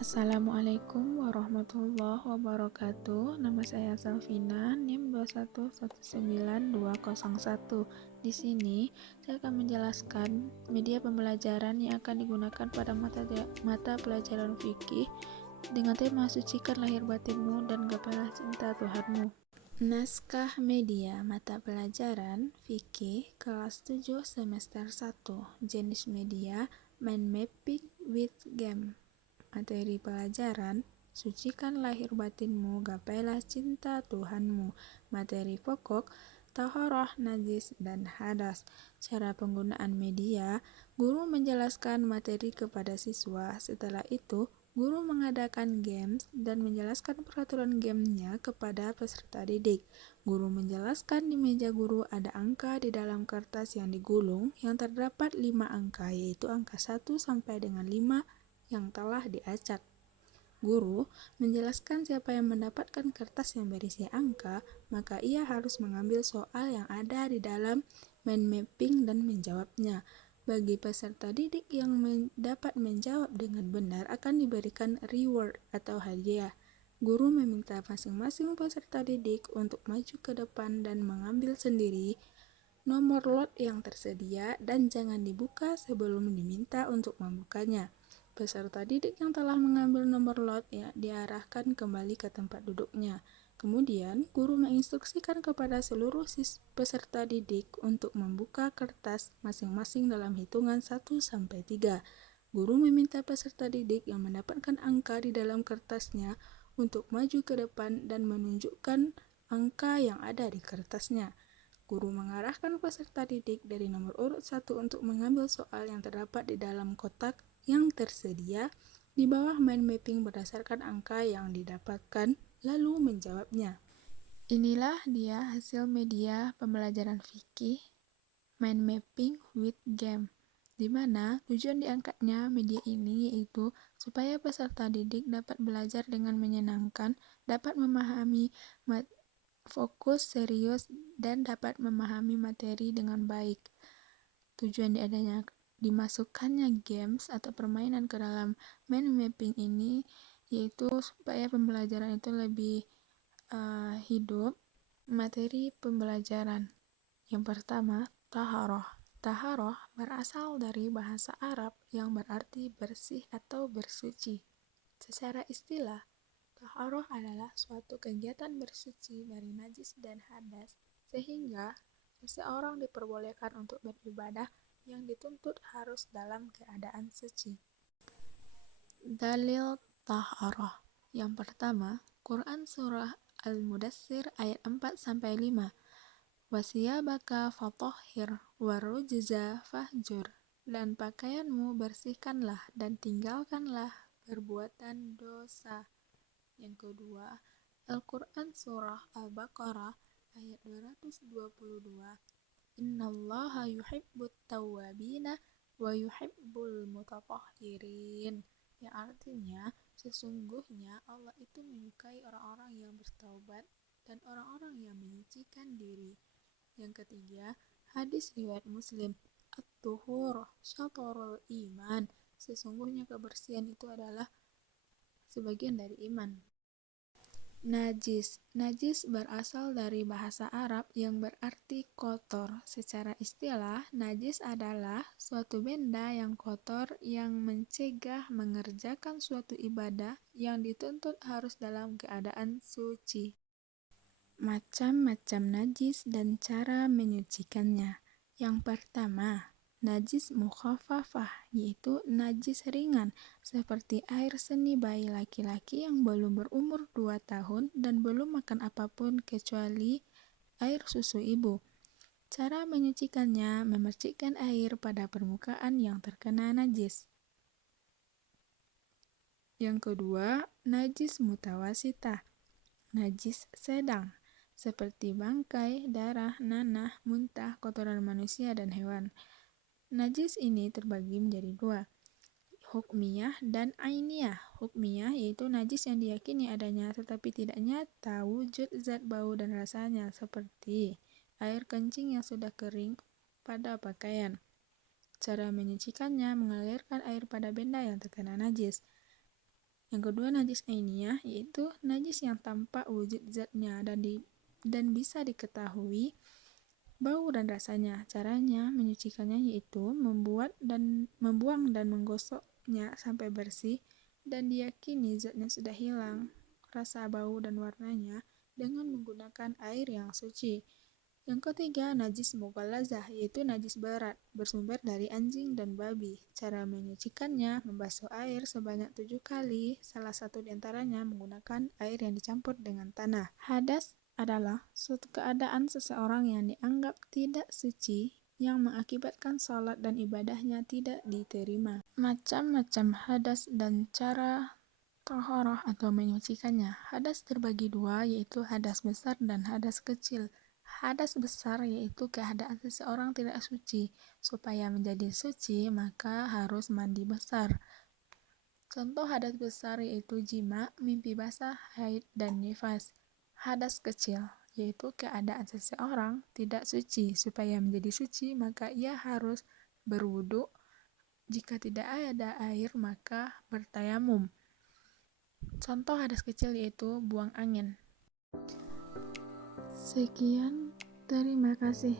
Assalamualaikum warahmatullahi wabarakatuh. Nama saya Salvina, NIM 2119201. Di sini saya akan menjelaskan media pembelajaran yang akan digunakan pada mata pelajaran fikih dengan tema sucikan lahir batinmu dan gapailah cinta Tuhanmu. Naskah media mata pelajaran fikih kelas 7 semester 1. Jenis media mind mapping with game. Materi pelajaran, sucikan lahir batinmu, gapailah cinta Tuhanmu. Materi pokok, taharah, najis, dan hadas. Cara penggunaan media, guru menjelaskan materi kepada siswa. Setelah itu, guru mengadakan games dan menjelaskan peraturan gamenya kepada peserta didik. Guru menjelaskan di meja guru ada angka di dalam kertas yang digulung yang terdapat 5 angka, yaitu angka 1 sampai dengan 5 yang telah diacak. Guru menjelaskan siapa yang mendapatkan kertas yang berisi angka, maka ia harus mengambil soal yang ada di dalam mind mapping dan menjawabnya. Bagi peserta didik yang dapat menjawab dengan benar akan diberikan reward atau hadiah. Guru meminta masing-masing peserta didik untuk maju ke depan dan mengambil sendiri nomor lot yang tersedia dan jangan dibuka sebelum diminta untuk membukanya. Peserta didik yang telah mengambil nomor lot diarahkan kembali ke tempat duduknya. Kemudian, guru menginstruksikan kepada seluruh peserta didik untuk membuka kertas masing-masing dalam hitungan 1 sampai 3. Guru meminta peserta didik yang mendapatkan angka di dalam kertasnya untuk maju ke depan dan menunjukkan angka yang ada di kertasnya. Guru mengarahkan peserta didik dari nomor urut 1 untuk mengambil soal yang terdapat di dalam kotak yang tersedia di bawah mind mapping berdasarkan angka yang didapatkan, lalu menjawabnya. Inilah dia hasil media pembelajaran fikih mind mapping with game, di mana tujuan diangkatnya media ini yaitu supaya peserta didik dapat belajar dengan menyenangkan, dapat memahami fokus, serius, dan dapat memahami materi dengan baik. Tujuan dimasukkannya games atau permainan ke dalam mind mapping ini yaitu supaya pembelajaran itu lebih hidup. Materi pembelajaran yang pertama, taharah. Taharah berasal dari bahasa Arab yang berarti bersih atau bersuci. Secara istilah, taharah adalah suatu kegiatan bersuci dari najis dan hadas, sehingga seseorang diperbolehkan untuk beribadah yang dituntut harus dalam keadaan suci. Dalil taharah. Yang pertama, Quran Surah Al-Mudaththir ayat 4-5. Wasiyabaka fatahhir warujza fahjur. Dan pakaianmu bersihkanlah dan tinggalkanlah perbuatan dosa. Yang kedua, Al-Quran Surah Al-Baqarah ayat 222. Innallaha yuhibbut tawwabina wa yuhibbul mutatahhirin. Yang artinya, sesungguhnya Allah itu menyukai orang-orang yang bertaubat dan orang-orang yang menyucikan diri. Yang ketiga, hadis riwayat Muslim, at-tuhur syatrul iman. Sesungguhnya kebersihan itu adalah sebagian dari iman. Najis. Najis berasal dari bahasa Arab yang berarti kotor. Secara istilah, najis adalah suatu benda yang kotor yang mencegah mengerjakan suatu ibadah yang dituntut harus dalam keadaan suci. Macam-macam najis dan cara menyucikannya. Yang pertama, najis mukhafafah, yaitu najis ringan, seperti air seni bayi laki-laki yang belum berumur 2 tahun dan belum makan apapun kecuali air susu ibu. Cara menyucikannya, memercikkan air pada permukaan yang terkena najis. Yang kedua, najis mutawasitah, najis sedang, seperti bangkai, darah, nanah, muntah, kotoran manusia dan hewan. Najis ini terbagi menjadi 2, hukmiyah dan ainiyah. Hukmiyah yaitu najis yang diyakini adanya tetapi tidak nyata wujud zat bau dan rasanya, seperti air kencing yang sudah kering pada pakaian. Cara menyucikannya, mengalirkan air pada benda yang terkena najis. Yang kedua, najis ainiyah, yaitu najis yang tampak wujud zatnya dan bisa diketahui bau dan rasanya. Caranya menyucikannya yaitu membuang dan menggosoknya sampai bersih dan diyakini zatnya sudah hilang, rasa bau dan warnanya, dengan menggunakan air yang suci. Yang ketiga, najis mughallazah, yaitu najis berat, bersumber dari anjing dan babi. Cara menyucikannya, membasuh air sebanyak 7 kali, salah satu diantaranya menggunakan air yang dicampur dengan tanah. Hadas adalah suatu keadaan seseorang yang dianggap tidak suci, yang mengakibatkan sholat dan ibadahnya tidak diterima. Macam-macam hadas dan cara taharah atau menyucikannya. Hadas terbagi dua, yaitu hadas besar dan hadas kecil. Hadas besar yaitu keadaan seseorang tidak suci. Supaya menjadi suci, maka harus mandi besar. Contoh hadas besar yaitu jima, mimpi basah, haid, dan nifas. Hadas kecil yaitu keadaan seseorang tidak suci. Supaya menjadi suci, maka ia harus berwudu. Jika tidak ada air, maka bertayamum. Contoh hadas kecil yaitu buang angin. Sekian, terima kasih.